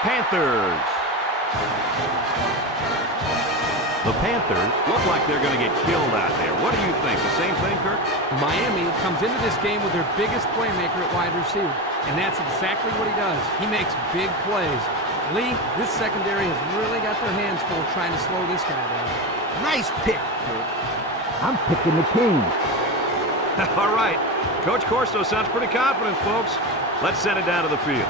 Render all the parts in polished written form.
Panthers. The Panthers look like they're going to get killed out there. What do you think? The same thing, Kirk? Miami comes into this game with their biggest playmaker at wide receiver, and that's exactly what he does. He makes big plays. Lee, this secondary has really got their hands full trying to slow this guy down. Nice pick. I'm picking the King. All right. Coach Corso sounds pretty confident, folks. Let's send it down to the field.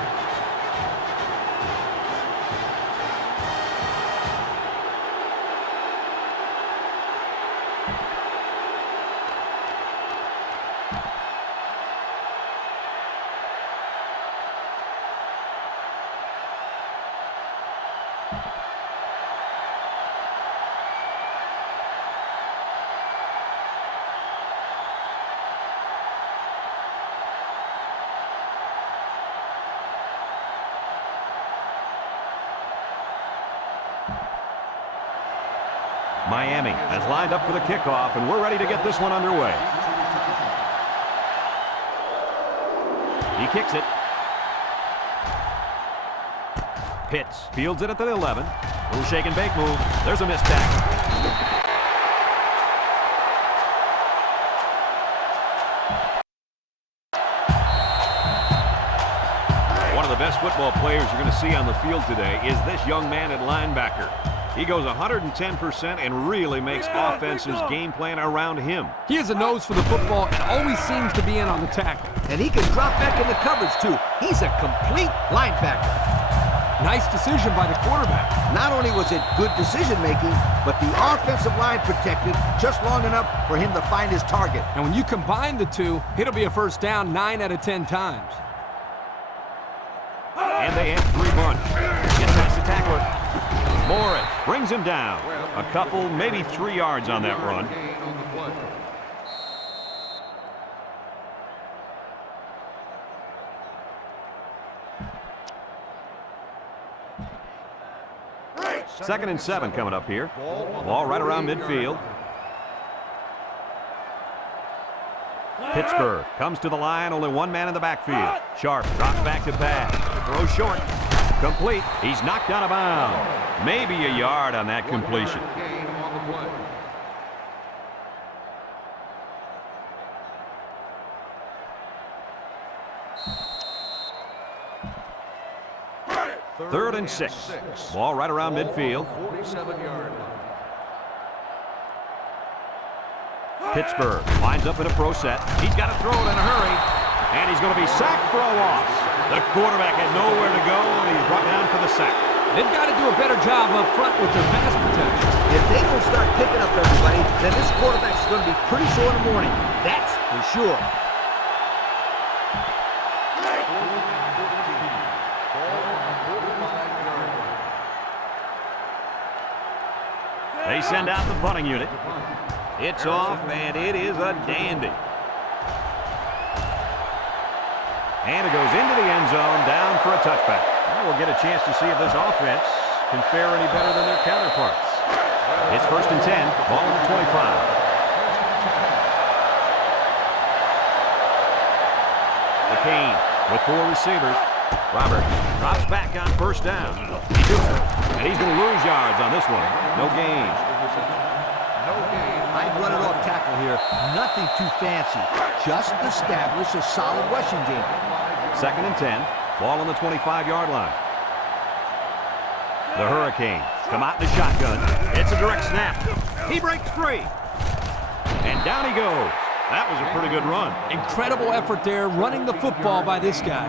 Miami has lined up for the kickoff, and we're ready to get this one underway. He kicks it. Pitts fields it at the 11. Little shake and bake move. There's a missed tackle. One of the best football players you're going to see on the field today is this young man at linebacker. He goes 110% and really makes offenses game plan around him. He has a nose for the football and always seems to be in on the tackle. And he can drop back in the coverage, too. He's a complete linebacker. Nice decision by the quarterback. Not only was it good decision-making, but the offensive line protected just long enough for him to find his target. And when you combine the two, it'll be a first down 9 out of 10 times. And they have 3 bunch. Gets past the tackler. Morris brings him down. A couple, maybe 3 yards on that run. Second and 7 coming up here. Ball right around midfield. Pittsburgh comes to the line, only 1 man in the backfield. Sharp drops back to pass. Throw short. Complete. He's knocked out of bounds. Maybe a yard on that completion. Third and 6. Ball right around midfield. Pittsburgh lines up in a pro set. He's got to throw it in a hurry. And he's going to be sacked for a loss. The quarterback had nowhere to go, and he's brought down for the sack. They've got to do a better job up front with their pass protection. If they don't start picking up everybody, then this quarterback's going to be pretty sore in the morning. That's for sure. They send out the punting unit. It's off, and it is a dandy. And it goes into the end zone, down for a touchback. Well, we'll get a chance to see if this offense can fare any better than their counterparts. It's first and 10, ball on the 25. McCain with 4 receivers. Robert drops back on first down. He shoots it, and he's going to lose yards on this one. No gain. I'd run it off tackle here. Nothing too fancy. Just establish a solid rushing game. Second and 10. Ball on the 25-yard line. The Hurricanes come out in the shotgun. It's a direct snap. He breaks free. And down he goes. That was a pretty good run. Incredible effort there running the football by this guy.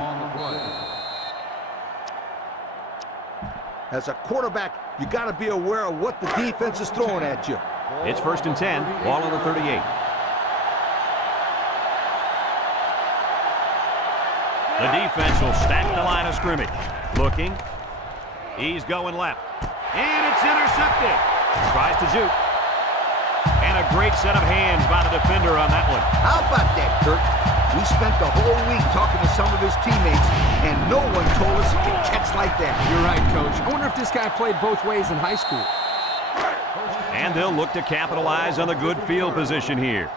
As a quarterback, you got to be aware of what the defense is throwing at you. It's first and 10. Ball on the 38. The defense will stack the line of scrimmage. Looking. He's going left. And it's intercepted. Tries to juke. And a great set of hands by the defender on that one. How about that, Kirk? We spent the whole week talking to some of his teammates, and no one told us he could catch like that. You're right, Coach. I wonder if this guy played both ways in high school. And they'll look to capitalize on the good field position here.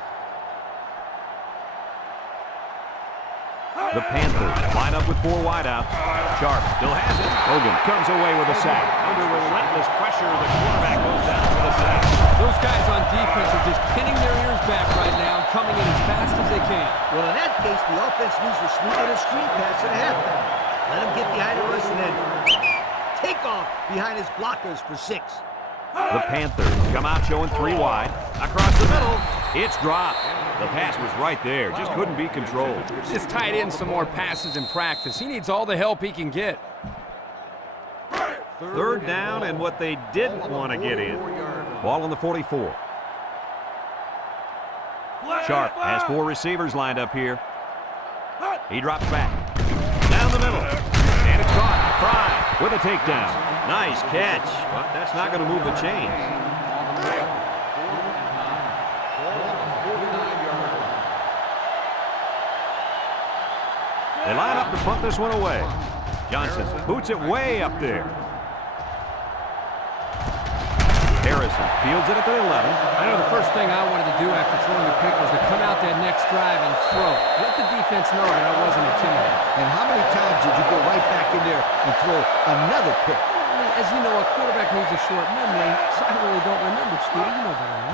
The Panthers line up with 4 wideouts. Sharp still has it. Hogan comes away with a sack. Under relentless pressure, the quarterback goes down for the sack. Those guys on defense are just pinning their ears back right now and coming in as fast as they can. Well, in that case, the offense needs to sneak in a screen pass at halftime. Let him get behind the rush and then take off behind his blockers for 6. The Panthers come out showing 3 wide. Across the middle, it's dropped. The pass was right there, just couldn't be controlled. Just tied in some more passes in practice. He needs all the help he can get. 3rd down and what they didn't want to get in. Ball on the 44. Sharp has 4 receivers lined up here. He drops back. Down the middle. And it's caught. Fry with a takedown. Nice catch, but that's not going to move the chains. They line up to punt this one away. Johnson boots it way up there. Harrison fields it at the 11. I know the first thing I wanted to do after throwing the pick was to come out that next drive and throw. Let the defense know that I wasn't intimidated. And how many times did you go right back in there and throw another pick? I mean, as you know, a quarterback needs a short memory, so I really don't remember, Steve. You know better than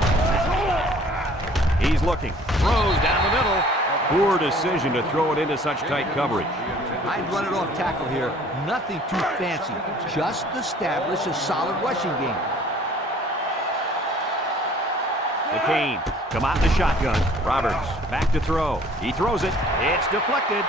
that. He's looking. Throws down the middle. Poor decision to throw it into such tight coverage. I'd run it off tackle here. Nothing too fancy. Just establish a solid rushing game. The Canes come out in the shotgun. Roberts back to throw. He throws it. It's deflected.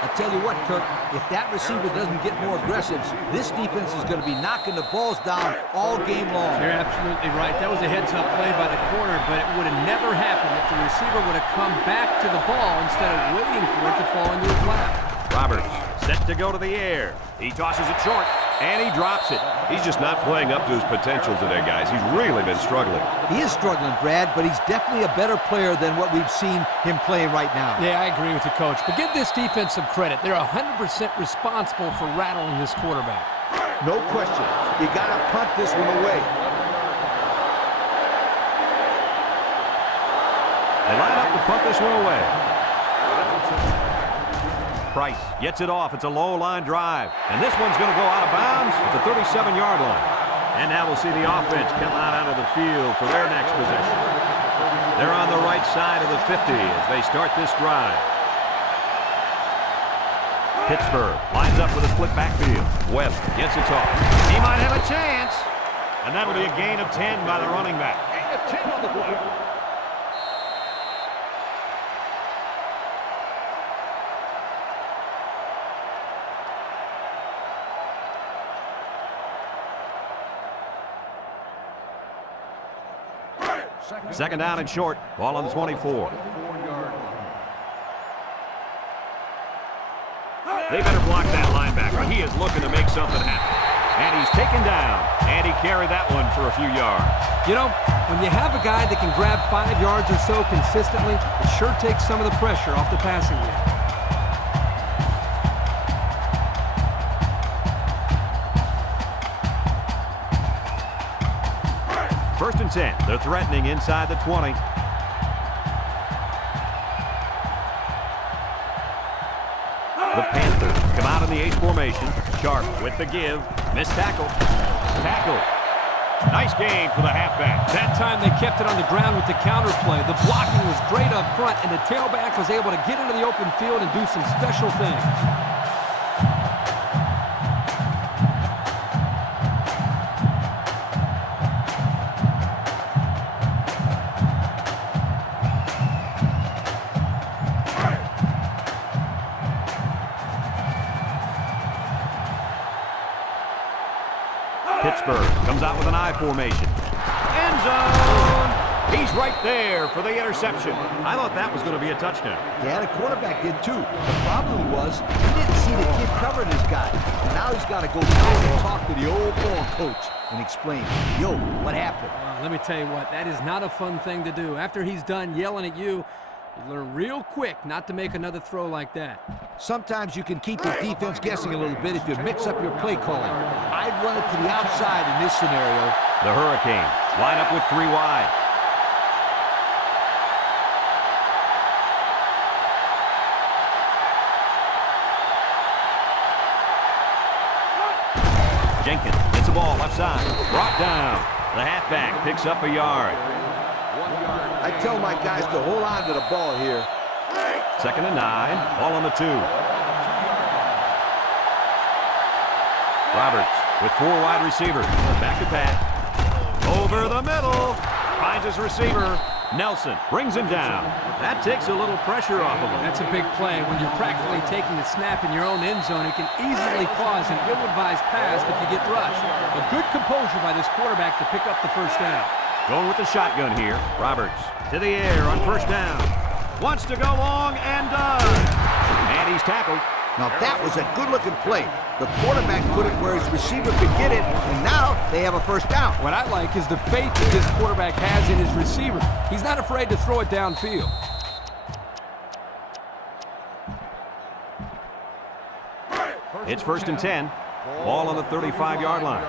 I tell you what, Kirk, if that receiver doesn't get more aggressive, this defense is going to be knocking the balls down all game long. You're absolutely right. That was a heads-up play by the corner, but it would have never happened if the receiver would have come back to the ball instead of waiting for it to fall into his lap. Roberts set to go to the air. He tosses it short, and he drops it. He's just not playing up to his potential today, guys. He's really been struggling. He is struggling, Brad, but he's definitely a better player than what we've seen him playing right now. Yeah, I agree with you, Coach. But give this defense some credit. They're 100% responsible for rattling this quarterback. No question. You got to punt this one away. They line up to punt this one away. Price gets it off. It's a low line drive. And this one's going to go out of bounds at the 37-yard line. And now we'll see the offense come out onto the field for their next possession. They're on the right side of the 50 as they start this drive. Pittsburgh lines up with a split backfield. Webb gets it off. He might have a chance. And that'll be a gain of 10 by the running back. Gain of 10 on the play. Second down and short. Ball on the 24. They better block that linebacker. He is looking to make something happen. And he's taken down. And he carried that one for a few yards. You know, when you have a guy that can grab 5 yards or so consistently, it sure takes some of the pressure off the passing game. First and 10. They're threatening inside the 20. The Panthers come out in the H formation. Sharp with the give. Missed tackle. Tackle. Nice gain for the halfback. That time they kept it on the ground with the counter play. The blocking was great up front, and the tailback was able to get into the open field and do some special things. Pittsburgh comes out with an I formation. End zone! He's right there for the interception. I thought that was going to be a touchdown. Yeah, the quarterback did too. The problem was he didn't see the kid covering his guy. And now he's got to go down and talk to the old ball coach and explain, yo, what happened? Let me tell you what, that is not a fun thing to do. After he's done yelling at you, you learn real quick not to make another throw like that. Sometimes you can keep the defense guessing a little bit if you mix up your play calling. I'd run it to the outside in this scenario. The Hurricanes line up with 3 wide. Jenkins gets the ball left side. Brought down. The halfback picks up a yard. I tell my guys to hold on to the ball here. 2nd and 9. Ball on the 2. Roberts with 4 wide receivers. Back to pass. Over the middle. Finds his receiver. Nelson brings him down. That takes a little pressure off of him. That's a big play. When you're practically taking the snap in your own end zone, it can easily cause an ill-advised pass if you get rushed. A good composure by this quarterback to pick up the first down. Going with the shotgun here. Roberts to the air on first down. Wants to go long and does. And he's tackled. Now that was a good-looking play. The quarterback put it where his receiver could get it, and now they have a first down. What I like is the faith that this quarterback has in his receiver. He's not afraid to throw it downfield. It's 1st and 10. Ball on the 35-yard line.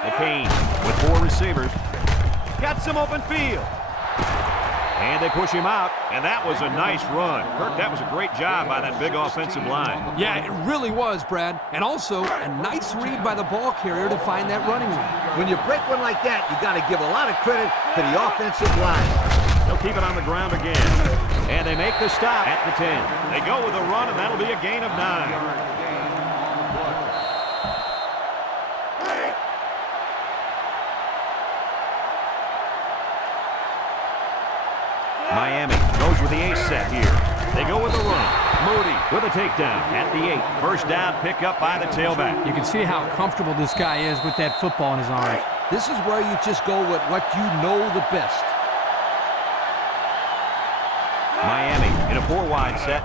McCain with 4 receivers. Got some open field. And they push him out, and that was a nice run. Kirk, that was a great job by that big offensive line. Yeah, it really was, Brad. And also, a nice read by the ball carrier to find that running lane. When you break one like that, you got to give a lot of credit to the offensive line. They'll keep it on the ground again. And they make the stop at the 10. They go with a run, and that'll be a gain of 9. Miami goes with the ace set here. They go with the run. Moody with a takedown at the 8. First down, pick up by the tailback. You can see how comfortable this guy is with that football in his arms. This is where you just go with what you know the best. Miami in a 4-wide set.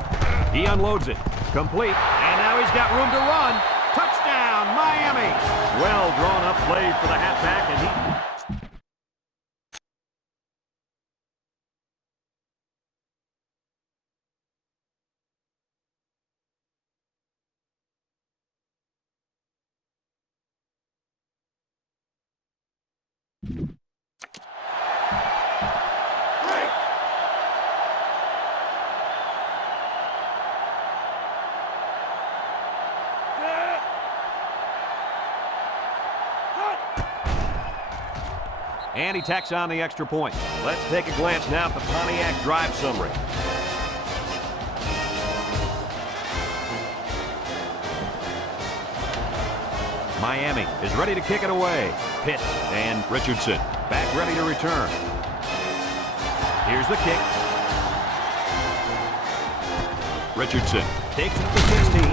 He unloads it. Complete. And now he's got room to run. Touchdown, Miami. Well drawn up play for the halfback, and he... And he tacks on the extra point. Let's take a glance now at the Pontiac drive summary. Miami is ready to kick it away. Pitt and Richardson back ready to return. Here's the kick. Richardson takes it to the 16.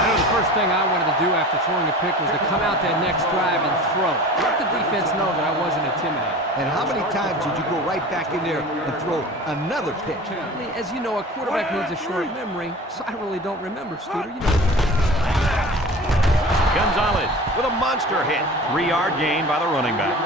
I know the first thing I wanted to do after throwing a pick was to come out that next drive and throw. Let the defense know that I wasn't intimidated. And how many times did you go right back in there and throw another pick? As you know, a quarterback needs a short memory, so I really don't remember, Scooter. You know. Gonzalez with a monster hit. 3-yard gain by the running back.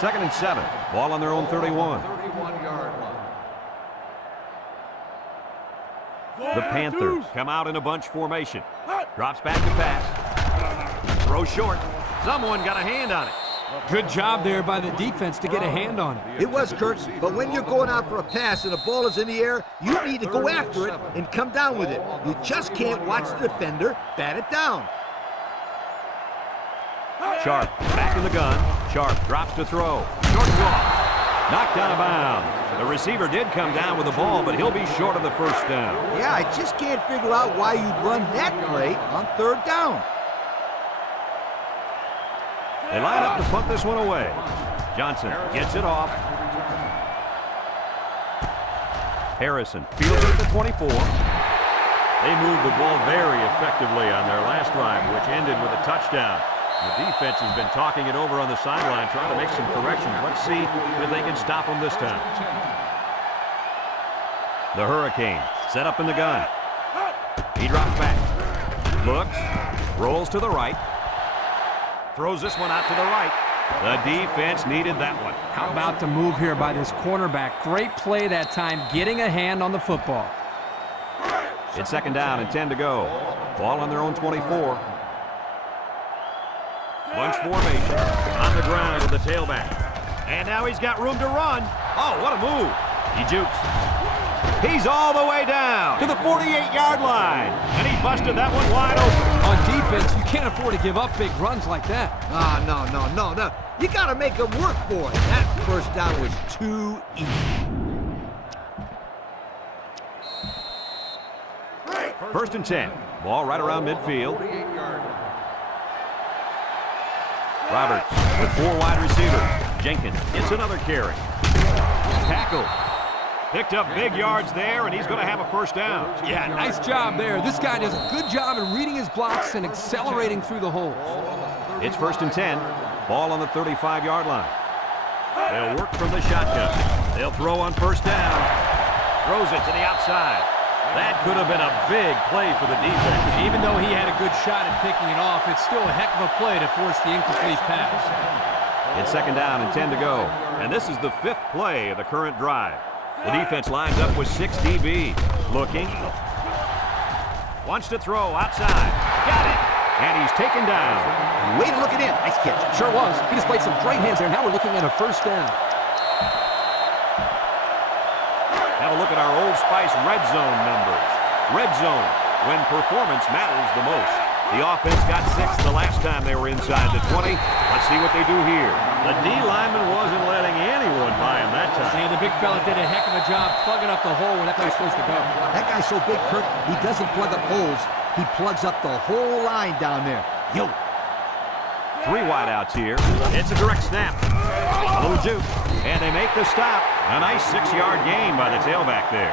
Second and 7. Ball on their own 31. The Panthers come out in a bunch formation. Drops back to pass. Throw short. Someone got a hand on it. Good job there by the defense to get a hand on it. It was, Kurt, but when you're going out for a pass and the ball is in the air, you need to go after it and come down with it. You just can't watch the defender bat it down. Sharp back in the gun. Sharp drops to throw. Short cross. Knocked out of bounds. The receiver did come down with the ball, but he'll be short of the first down. Yeah, I just can't figure out why you'd run that play on 3rd down. They line up to punt this one away. Johnson gets it off. Harrison fields it at the 24. They moved the ball very effectively on their last drive, which ended with a touchdown. The defense has been talking it over on the sideline, trying to make some corrections. Let's see if they can stop them this time. The Hurricanes set up in the gun. He drops back. Looks. Rolls to the right. Throws this one out to the right. The defense needed that one. How about the move here by this cornerback? Great play that time, getting a hand on the football. It's 2nd down and 10 to go. Ball on their own 24. Bunch formation on the ground with the tailback. And now he's got room to run. Oh, what a move. He jukes. He's all the way down to the 48-yard line. And he busted that one wide open. On defense, you can't afford to give up big runs like that. No. You got to make them work for it. That first down was too easy. 1st and 10. Ball right around midfield. Roberts with 4 wide receivers. Jenkins gets another carry. Tackle. Picked up big yards there, and he's going to have a 1st down. Yeah, nice job there. This guy does a good job in reading his blocks and accelerating through the holes. It's 1st and 10. Ball on the 35-yard line. They'll work from the shotgun. They'll throw on 1st down. Throws it to the outside. That could have been a big play for the defense. Even though he had a good shot at picking it off, it's still a heck of a play to force the incomplete pass. It's 2nd down and 10 to go. And this is the 5th play of the current drive. The defense lines up with 6 DBs. Looking. Wants to throw outside. Got it. And he's taken down. Way to look it in. Nice catch. Sure was. He displayed some great hands there. Now we're looking at a 1st down. Have a look at our Old Spice red zone numbers. Red zone, when performance matters the most. The offense got 6 the last time they were inside the 20. Let's see what they do here. The D lineman wasn't letting anyone by him that time. And the big fella did a heck of a job plugging up the hole where that guy's supposed to go. That guy's so big, Kirk, he doesn't plug up holes. He plugs up the whole line down there. Yo. 3 wideouts here. It's a direct snap. A little juke. And they make the stop. A nice 6-yard gain by the tailback there.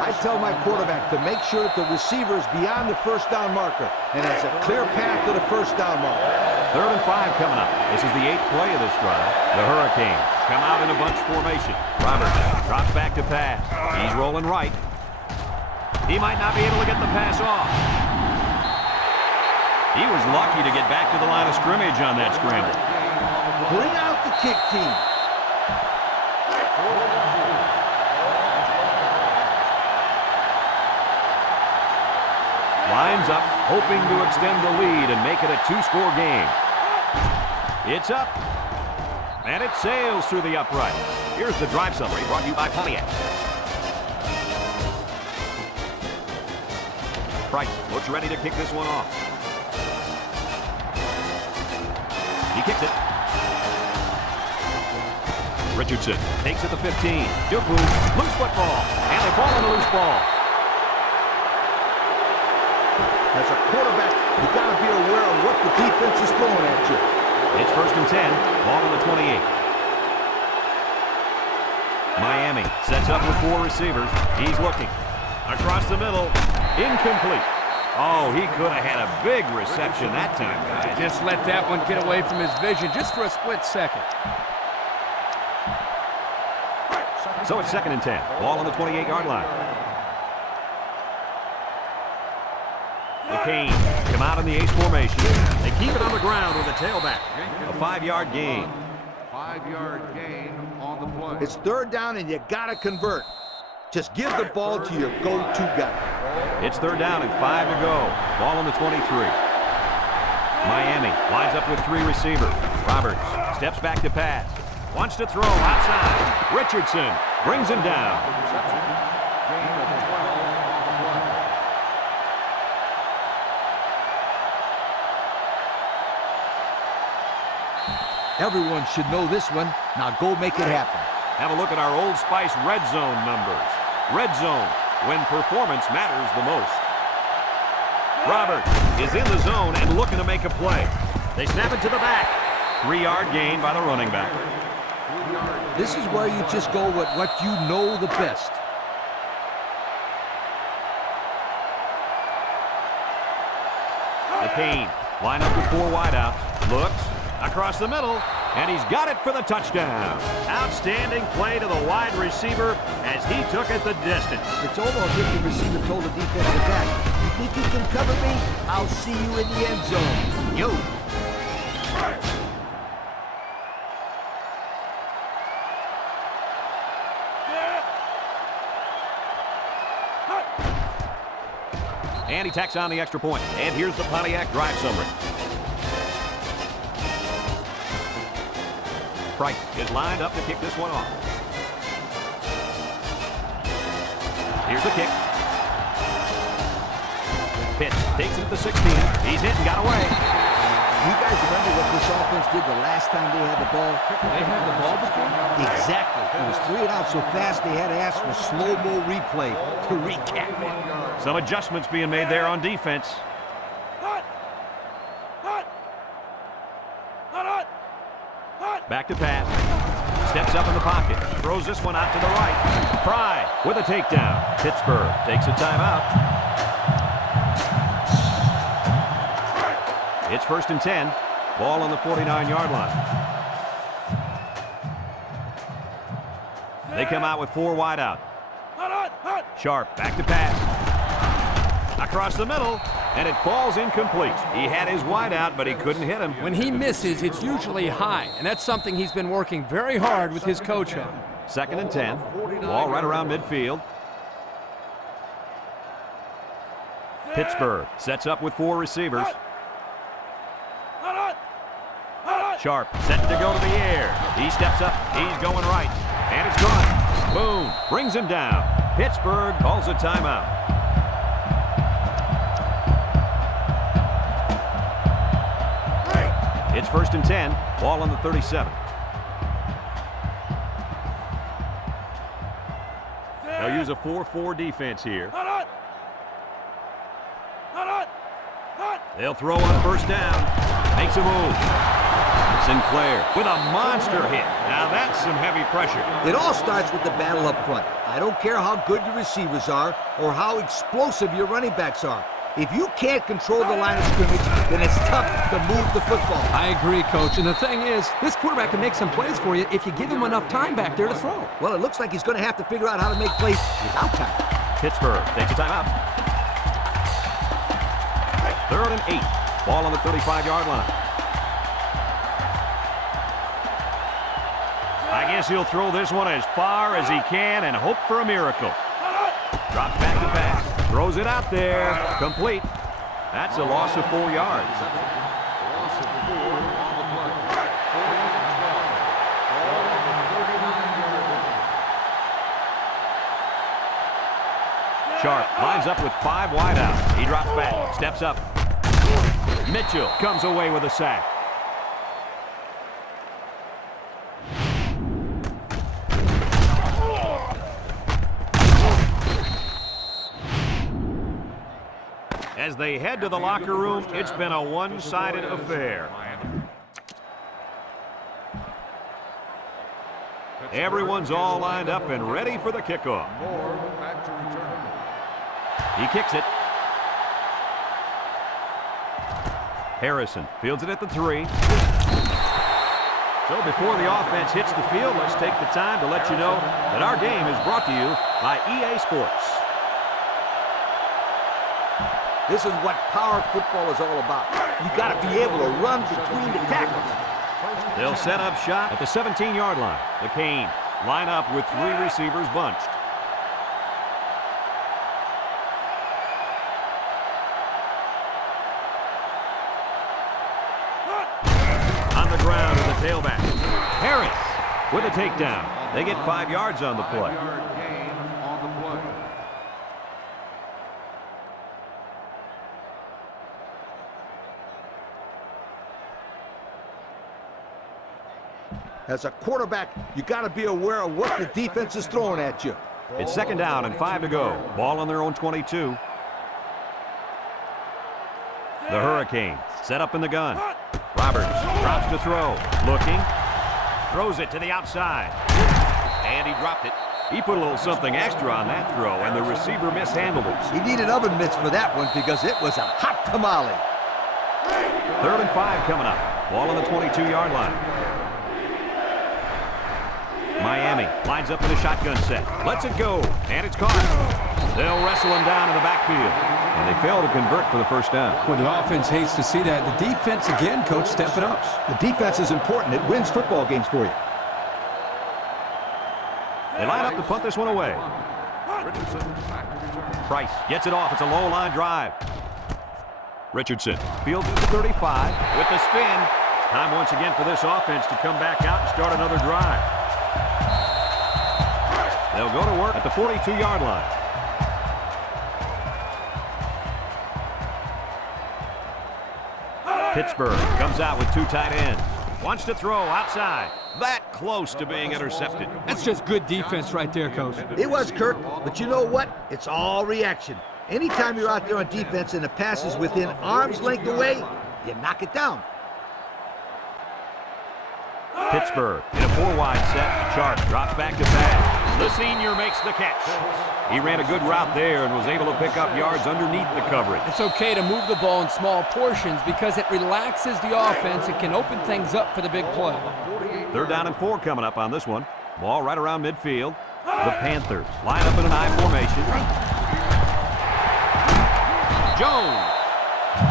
I tell my quarterback to make sure that the receiver is beyond the 1st down marker and has a clear path to the 1st down marker. 3rd and 5 coming up. This is the 8th play of this drive. The Hurricanes come out in a bunch formation. Roberts drops back to pass. He's rolling right. He might not be able to get the pass off. He was lucky to get back to the line of scrimmage on that scramble. Bring out the kick team. Lines up, hoping to extend the lead and make it a 2-score game. It's up. And it sails through the upright. Here's the drive summary brought to you by Pontiac. Price looks ready to kick this one off. He kicks it. Richardson takes it to 15. Juku, loose football. And they fall on a loose ball. As a quarterback, you got to be aware of what the defense is throwing at you. It's 1st and 10. Ball on the 28. Miami sets up with 4 receivers. He's looking. Across the middle. Incomplete. Oh, he could have had a big reception that time, guys. Just let that one get away from his vision just for a split second. So it's 2nd and 10. Ball on the 28-yard line. The Canes come out in the ace formation. They keep it on the ground with a tailback. A 5-yard gain. 5-yard gain on the play. It's 3rd down and you got to convert. Just give the ball to your go-to guy. It's 3rd down and 5 to go. Ball on the 23. Miami lines up with 3 receivers. Roberts steps back to pass. Wants to throw outside. Richardson brings him down. Everyone should know this one. Now go make it happen. Have a look at our Old Spice red zone numbers. Red zone, when performance matters the most. Roberts is in the zone and looking to make a play. They snap it to the back. 3-yard gain by the running back. This is where you just go with what you know the best. The Canes line up with 4 wideouts. Looks across the middle, and he's got it for the touchdown. Outstanding play to the wide receiver as he took it the distance. It's almost if the receiver told the defensive back, "You think you can cover me? I'll see you in the end zone." Yo. And he tacks on the extra point. And here's the Pontiac drive summary. Price is lined up to kick this one off. Here's the kick. Pitts takes it at the 16. He's hit and got away. You guys remember what this offense did the last time they had the ball? They had the ball before? Exactly. It was 3 and out so fast they had to ask for slow-mo replay to recap it. Some adjustments being made there on defense. Back to pass. Steps up in the pocket. Throws this one out to the right. Fry with a takedown. Pittsburgh takes a timeout. It's 1st and 10. Ball on the 49-yard line. They come out with 4 wide out. Sharp back to pass. Across the middle. And it falls incomplete. He had his wide out, but he couldn't hit him. When he misses, it's usually high, and that's something he's been working very hard with his coach on. 2nd and 10. Ball right around midfield. Pittsburgh sets up with 4 receivers. Sharp set to go to the air. He steps up. He's going right. And it's gone. Boom. Brings him down. Pittsburgh calls a timeout. It's 1st and 10. Ball on the 37. They'll use a 4-4 defense here. They'll throw on 1st down. Makes a move. Sinclair with a monster hit. Now that's some heavy pressure. It all starts with the battle up front. I don't care how good your receivers are or how explosive your running backs are. If you can't control the line of scrimmage, then it's tough to move the football. I agree, Coach. And the thing is, this quarterback can make some plays for you if you give him enough time back there to throw. Well, it looks like he's going to have to figure out how to make plays without time. Pittsburgh takes a timeout. 3rd and 8. Ball on the 35-yard line. I guess he'll throw this one as far as he can and hope for a miracle. Drops back to pass. Throws it out there. Complete. That's a loss of 4 yards. Sharp lines up with 5 wide out. He drops back. Steps up. Mitchell comes away with a sack. As they head to the locker room, it's been a one-sided affair. Everyone's all lined up and ready for the kickoff. He kicks it. Harrison fields it at the 3. So before the offense hits the field, let's take the time to let you know that our game is brought to you by EA Sports. This is what power football is all about. You got to be able to run between the tackles. They'll set up shop at the 17-yard line. The Canes line up with 3 receivers bunched. On the ground is the tailback. Harris with a takedown. They get 5 yards on the play. As a quarterback, you got to be aware of what the defense is throwing at you. It's 2nd down and 5 to go. Ball on their own 22. The Hurricanes set up in the gun. Roberts drops to throw. Looking. Throws it to the outside. And he dropped it. He put a little something extra on that throw, and the receiver mishandled it. He needed oven mitts for that one because it was a hot tamale. 3rd and 5 coming up. Ball on the 22-yard line. Miami lines up in a shotgun set. Lets it go, and it's caught. They'll wrestle him down in the backfield, and they fail to convert for the 1st down. Well, the offense hates to see that. The defense, again, Coach, stepping up. The defense is important. It wins football games for you. They line up to punt this one away. Richardson back to return. Price gets it off. It's a low line drive. Richardson fields it to 35 with the spin. Time once again for this offense to come back out and start another drive. They'll go to work at the 42-yard line. Pittsburgh comes out with 2 tight ends. Wants to throw outside. That close to being intercepted. That's just good defense right there, Coach. It was, Kirk, but you know what? It's all reaction. Anytime you're out there on defense and the pass is within arm's length away, you knock it down. Pittsburgh in a 4-wide set. Sharp drops back to pass. The senior makes the catch. He ran a good route there and was able to pick up yards underneath the coverage. It's okay to move the ball in small portions because it relaxes the offense. It can open things up for the big play. 3rd down and 4 coming up on this one. Ball right around midfield. The Panthers line up in an I formation. Jones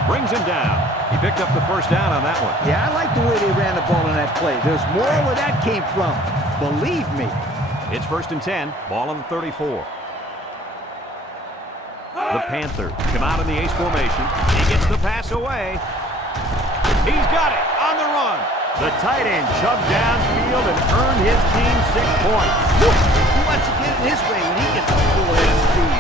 brings him down. He picked up the 1st down on that one. Yeah, I like the way they ran the ball in that play. There's more where that came from. Believe me. It's 1st and 10. Ball on the 34. The Panthers come out in the ace formation. He gets the pass away. He's got it on the run. The tight end chugged downfield and earned his team 6 points. Who wants to get in his way when he gets a full head of speed?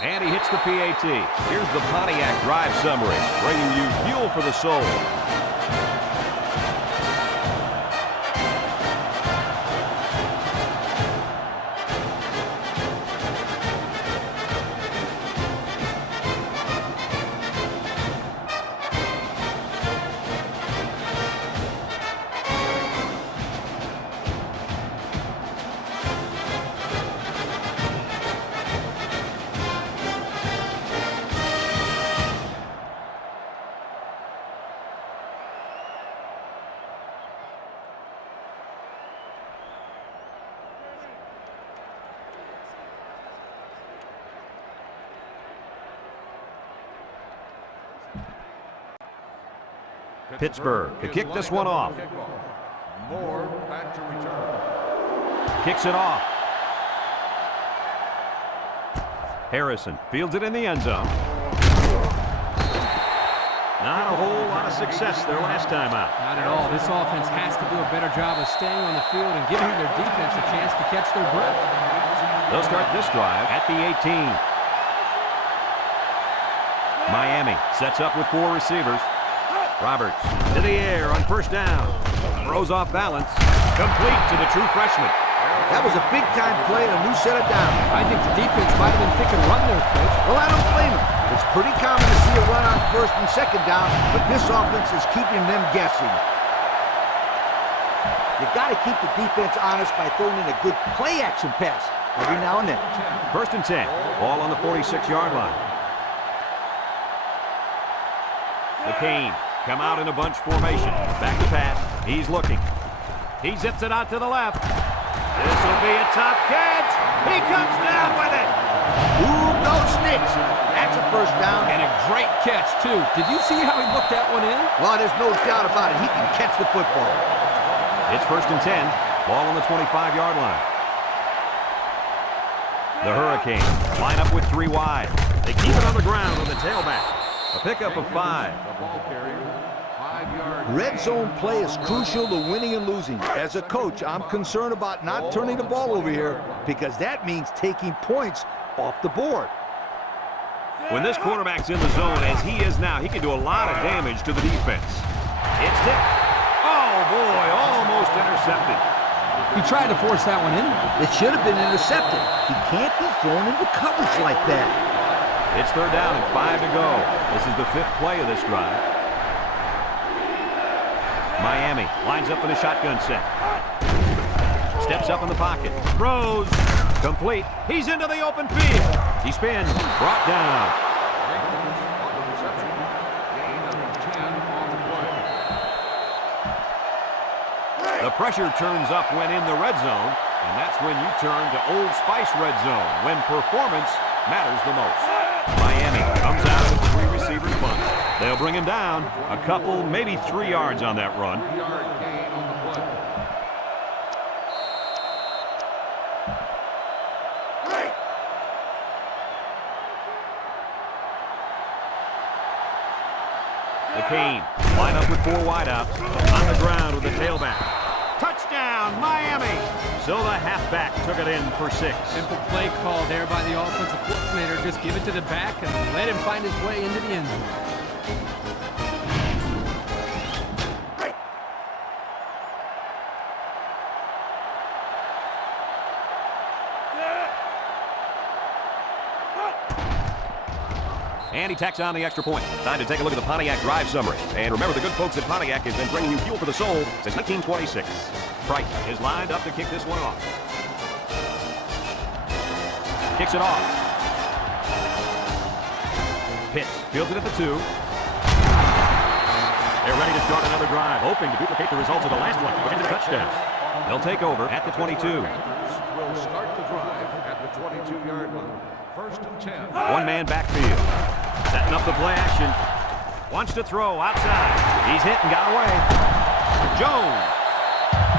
And he hits the PAT. Here's the Pontiac drive summary, bringing you fuel for the soul. Pittsburgh to kick this one off. Moore back to return. Kicks it off. Harrison fields it in the end zone. Not a whole lot of success their last time out. Not at all. This offense has to do a better job of staying on the field and giving their defense a chance to catch their breath. They'll start this drive at the 18. Miami sets up with 4 receivers. Roberts to the air on 1st down. Throws off balance. Complete to the true freshman. That was a big-time play and a new set of downs. I think the defense might have been thinking run there, Coach. Well, I don't blame him. It's pretty common to see a run on 1st and 2nd down, but this offense is keeping them guessing. You got to keep the defense honest by throwing in a good play-action pass every now and then. 1st and 10. Ball on the 46-yard line. The Canes come out in a bunch formation. Back to pass. He's looking. He zips it out to the left. This will be a tough catch. He comes down with it. Ooh, no sticks. That's a 1st down. And a great catch, too. Did you see how he looked that one in? Well, there's no doubt about it. He can catch the football. It's 1st and 10. Ball on the 25-yard line. The Hurricanes line up with 3 wide. They keep it on the ground on the tailback. A pickup of 5. The ball carrier, 5-yard. Red zone play is crucial to winning and losing. As a coach, I'm concerned about not turning the ball over here because that means taking points off the board. When this quarterback's in the zone, as he is now, he can do a lot of damage to the defense. It's tipped. Oh, boy, almost intercepted. He tried to force that one in. It should have been intercepted. He can't be thrown into coverage like that. It's 3rd down and 5 to go. This is the 5th play of this drive. Miami lines up in a shotgun set. Steps up in the pocket. Throws. Complete. He's into the open field. He spins. Brought down. On the reception. Gain of 10 on the play. The pressure turns up when in the red zone, and that's when you turn to Old Spice red zone, when performance matters the most. Miami comes out with a 3-receiver punt. They'll bring him down a couple, maybe 3 yards on that run. 3-yard gain on the play. The Cane line up with 4 wideouts. On the ground with the tailback. Touchdown, Miami! So the halfback took it in for 6. Simple play call there by the offensive coordinator. Just give it to the back and let him find his way into the end zone. And he tacks on the extra point. Time to take a look at the Pontiac drive summary. And remember, the good folks at Pontiac have been bringing you fuel for the soul since 1926. Price is lined up to kick this one off. Kicks it off. Pitts fields it at the 2. They're ready to start another drive, hoping to duplicate the results of the last one and a touchdown. They'll take over at the 22. Will start the drive at the 22-yard line. 1st and 10. One man backfield. Setting up the play action. Wants to throw outside. He's hit and got away. Jones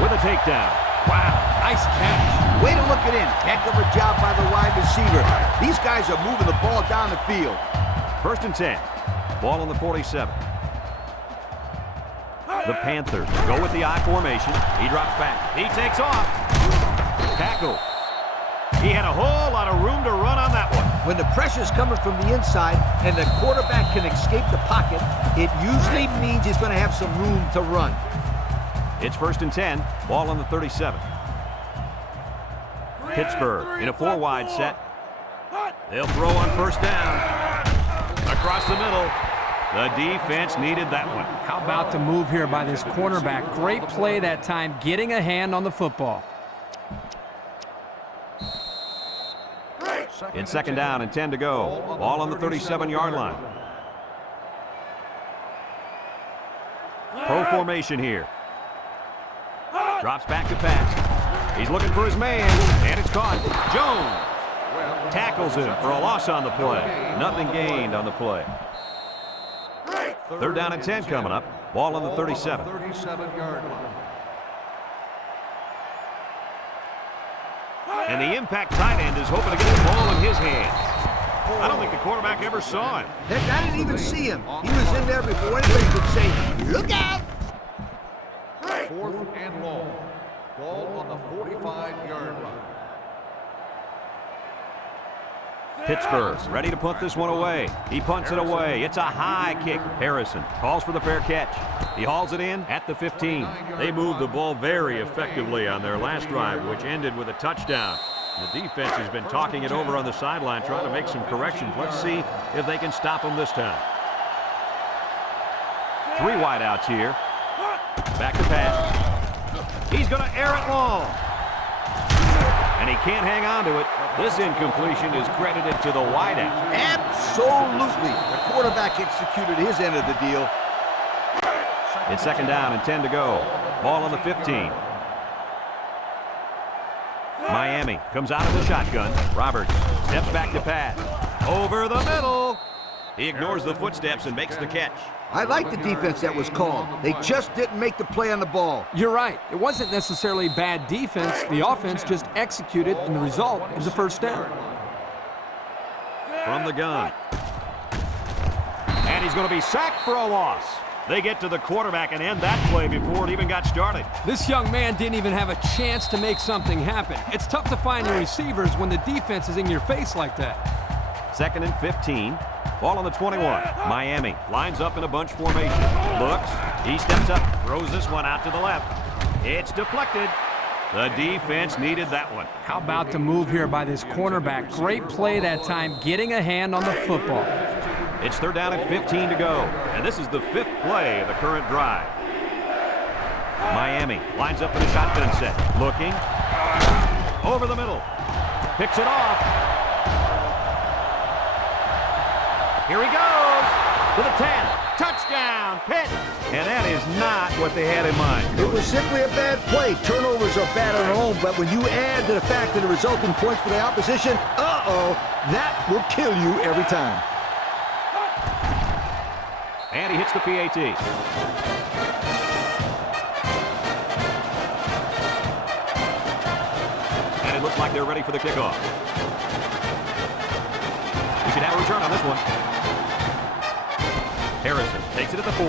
with a takedown. Wow, nice catch. Way to look it in. Heck of a job by the wide receiver. These guys are moving the ball down the field. 1st and 10. Ball on the 47. The Panthers go with the I formation. He drops back. He takes off. Tackle. He had a whole lot of room to run on that one. When the pressure's coming from the inside and the quarterback can escape the pocket, it usually means he's going to have some room to run. It's 1st and 10. Ball on the 37. Pittsburgh in a 4-wide set. They'll throw on 1st down. Across the middle. The defense needed that one. How about the move here by this cornerback? Great play that time, getting a hand on the football. It's 2nd down and 10 to go. Ball on the 37-yard line. Pro formation here. Drops back to pass. He's looking for his man, and it's caught. Jones tackles him for a loss on the play. Nothing gained on the play. 3rd down and 10 coming up. Ball on the 37. 37-yard line. And the impact tight end is hoping to get the ball in his hands. I don't think the quarterback ever saw him. Heck, I didn't even see him. He was in there before anybody could say, look out! 4th and long. Ball on the 45-yard line. Pittsburgh ready to punt this one away. He punts it away. It's a high kick. Harrison calls for the fair catch. He hauls it in at the 15. They moved the ball very effectively on their last drive, which ended with a touchdown. The defense has been talking it over on the sideline, trying to make some corrections. Let's see if they can stop them this time. 3 wideouts here. Back to pass. He's going to air it long. And he can't hang on to it. This incompletion is credited to the wideout. Absolutely. The quarterback executed his end of the deal. It's 2nd down and 10 to go. Ball on the 15. Miami comes out of the shotgun. Roberts steps back to pass. Over the middle. He ignores the footsteps and makes the catch. I like the defense that was called. They just didn't make the play on the ball. You're right. It wasn't necessarily bad defense. The offense just executed, and the result was a 1st down. From the gun. And he's going to be sacked for a loss. They get to the quarterback and end that play before it even got started. This young man didn't even have a chance to make something happen. It's tough to find your receivers when the defense is in your face like that. 2nd and 15. Ball on the 21. Miami lines up in a bunch formation. Looks. He steps up. Throws this one out to the left. It's deflected. The defense needed that one. How about the move here by this cornerback? Great play that time, getting a hand on the football. It's 3rd down and 15 to go. And this is the 5th play of the current drive. Miami lines up in a shotgun set. Looking. Over the middle. Picks it off. Here he goes. To the 10. Touchdown, Pitt. And that is not what they had in mind. It was simply a bad play. Turnovers are bad on their own, but when you add to the fact that the resulting points for the opposition, that will kill you every time. And he hits the PAT. And it looks like they're ready for the kickoff. We should have a return on this one. Harrison takes it at the 4.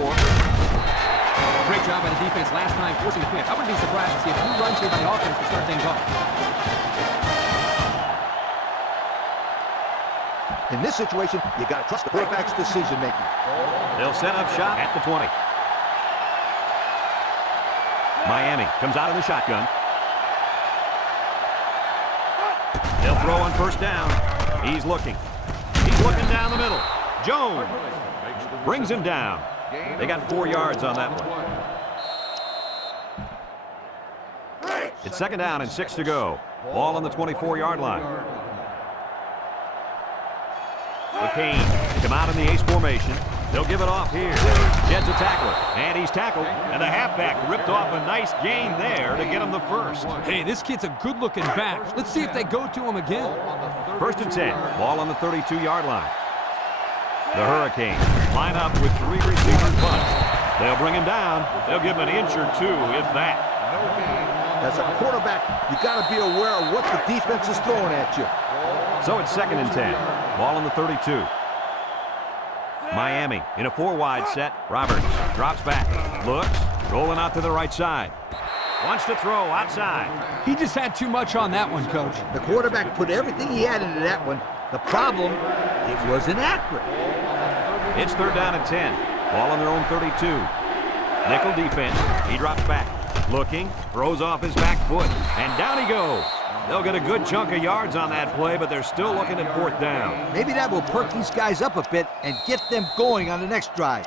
Great job by the defense last time forcing the pick. I wouldn't be surprised to see a few runs here by the offense to start things off. In this situation, you got to trust the quarterback's decision-making. They'll set up shop at the 20. Miami comes out of the shotgun. They'll throw on first down. He's looking. He's looking down the middle. Jones brings him down. They got 4 yards on that one. It's second down and 6 to go. Ball on the 24-yard line. The Canes come out in the ace formation. They'll give it off here. Jed's a tackler, and he's tackled. And the halfback ripped off a nice gain there to get him the first. Hey, this kid's a good-looking back. Let's see if they go to him again. First and 10. Ball on the 32-yard line. The Hurricanes line up with 3 receivers bunched. They'll bring him down. They'll give him an inch or 2, if that. As a quarterback, you got to be aware of what the defense is throwing at you. So it's second and 10. Ball on the 32. Miami in a 4-wide set. Roberts drops back. Looks. Rolling out to the right side. Wants to throw outside. He just had too much on that one, Coach. The quarterback put everything he had into that one. The problem, it was inaccurate. It's third down and 10. Ball on their own 32. Nickel defense. He drops back. Looking. Throws off his back foot. And down he goes. They'll get a good chunk of yards on that play, but they're still looking at fourth down. Maybe that will perk these guys up a bit and get them going on the next drive.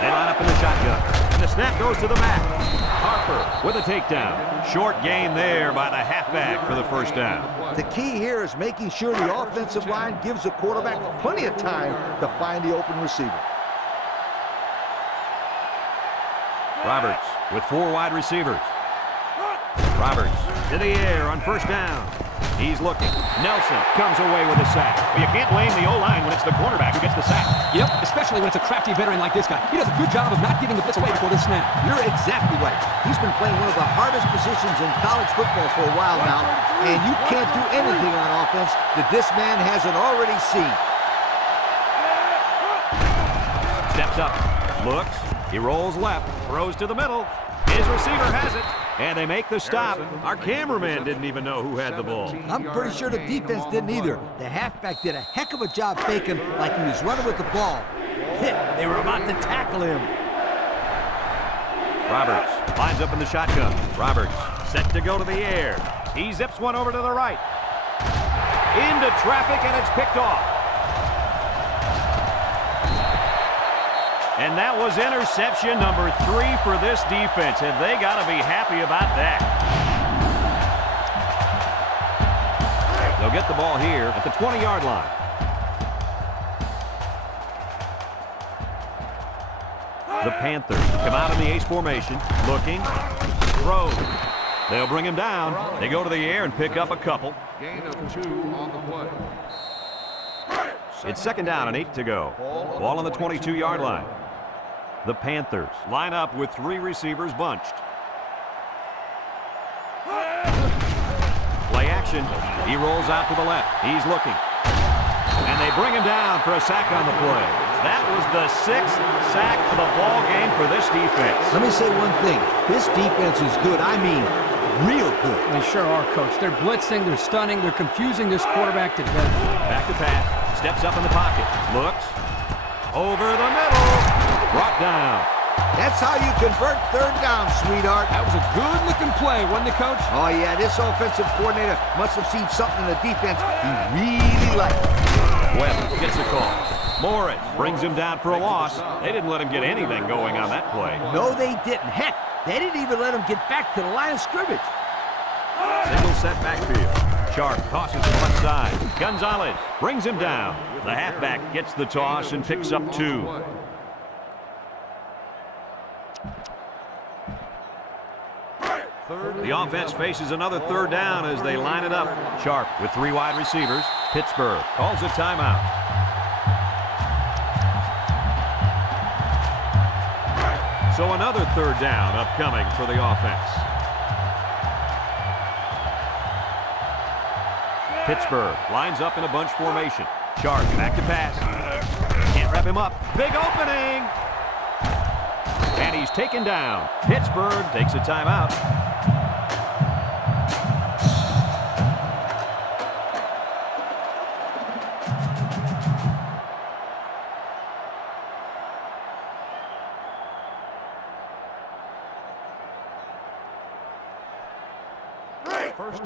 They line up in the shotgun. And the snap goes to the back. Harper with a takedown. Short gain there by the halfback for the first down. The key here is making sure the offensive line gives the quarterback plenty of time to find the open receiver. Roberts with 4 wide receivers. Roberts to the air on first down. He's looking. Nelson comes away with a sack. But you can't blame the O-line when it's the quarterback who gets the sack. Yep, especially when it's a crafty veteran like this guy. He does a good job of not giving the blitz away before this snap. You're exactly right. He's been playing one of the hardest positions in college football for a while now, and you can't do anything on offense that this man hasn't already seen. Steps up. Looks. He rolls left. Throws to the middle. His receiver has it. And they make the stop. Our cameraman didn't even know who had the ball. I'm pretty sure the defense didn't either. The halfback did a heck of a job faking like he was running with the ball. They were about to tackle him. Roberts lines up in the shotgun. Roberts set to go to the air. He zips one over to the right. Into traffic, and it's picked off. And that was interception number 3 for this defense, and they got to be happy about that. They'll get the ball here at the 20-yard line. The Panthers come out in the ace formation, looking, throws. They'll bring him down. They go to the air and pick up a couple. Gain of 2 on the play. It's second down and 8 to go. Ball on the 22-yard line. The Panthers line up with 3 receivers bunched. Play action. He rolls out to the left. He's looking. And they bring him down for a sack on the play. That was the 6th sack of the ball game for this defense. Let me say one thing. This defense is good. I mean, real good. They sure are, Coach. They're blitzing, they're stunning, they're confusing this quarterback to death. Back to pass. Steps up in the pocket. Looks. Over the middle. Brought down. That's how you convert third down, sweetheart. That was a good-looking play, wasn't it, Coach? Oh, yeah, this offensive coordinator must have seen something in the defense he really liked. Webb gets the call. Morris brings him down for a loss. They didn't let him get anything going on that play. No, they didn't. Heck, they didn't even let him get back to the line of scrimmage. Single set backfield. Sharp tosses to the left side. Gonzalez brings him down. The halfback gets the toss and picks up 2. The offense faces another 3rd down as they line it up. Sharp with 3 wide receivers. Pittsburgh calls a timeout. So another 3rd down upcoming for the offense. Pittsburgh lines up in a bunch formation. Sharp back to pass. Can't wrap him up. Big opening. And he's taken down. Pittsburgh takes a timeout.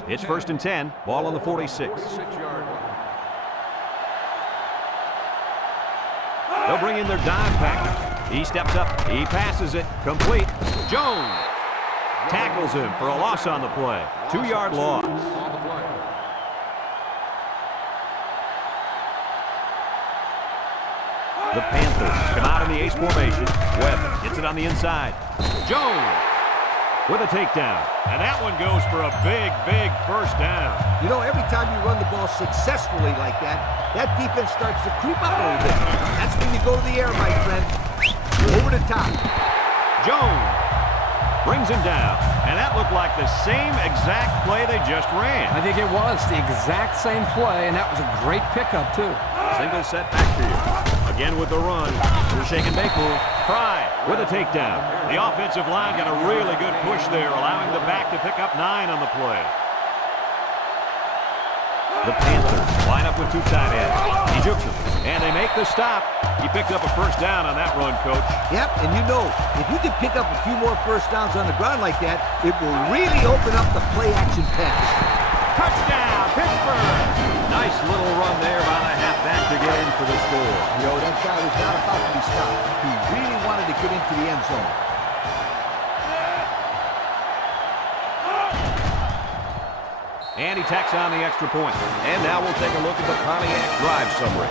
It's 1st and 10. Ball on the 46. 46-yard line. They'll bring in their dime package. He steps up. He passes it. Complete. Jones tackles him for a loss on the play. 2-yard loss. On the play. The Panthers come out in the ace formation. Webb gets it on the inside. Jones with a takedown. And that one goes for a big, big 1st down. You know, every time you run the ball successfully like that, that defense starts to creep up a little bit. That's when you go to the air, my friend. Over the top. Jones brings him down. And that looked like the same exact play they just ran. I think it was the exact same play, and that was a great pickup, too. Single set backfield. Again with the run. We're shaking bake move. Fry with a takedown. The offensive line got a really good push there, allowing the back to pick up 9 on the play. The Panthers line up with 2 tight ends. He jukes him, and they make the stop. He picked up a 1st down on that run, Coach. Yep, and you know, if you can pick up a few more 1st downs on the ground like that, it will really open up the play-action pass. Touchdown, Pittsburgh! Nice little run there by the halfback to get in for the score. You know, that guy was not about to be stopped. He really wanted to get into the end zone. And he tacks on the extra point. And now we'll take a look at the Pontiac drive summary.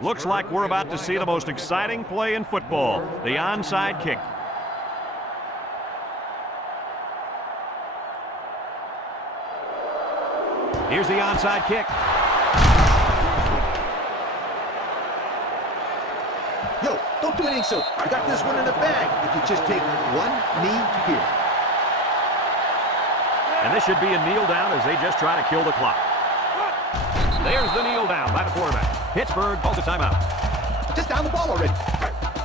Looks like we're about to see the most exciting play in football, the onside kick. Here's the onside kick. Yo, don't do anything so. I got this one in the bag. If you just take one knee here. And this should be a kneel down as they just try to kill the clock. There's the kneel down by the quarterback. Pittsburgh calls a timeout. Just down the ball already.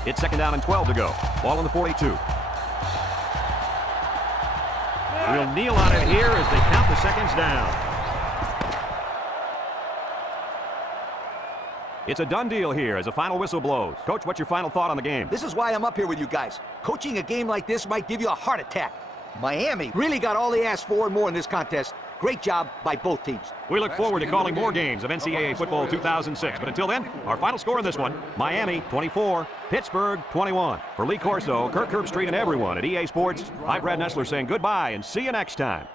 It's 2nd down and 12 to go. Ball on the 42. We'll kneel on it here as they count the seconds down. It's a done deal here as the final whistle blows. Coach, what's your final thought on the game? This is why I'm up here with you guys. Coaching a game like this might give you a heart attack. Miami really got all they asked for and more in this contest. Great job by both teams. We look forward to calling more games of NCAA football 2006. But until then, our final score in this one, Miami 24, Pittsburgh 21. For Lee Corso, Kirk Herbstreit, and everyone at EA Sports, I'm Brad Nessler saying goodbye and see you next time.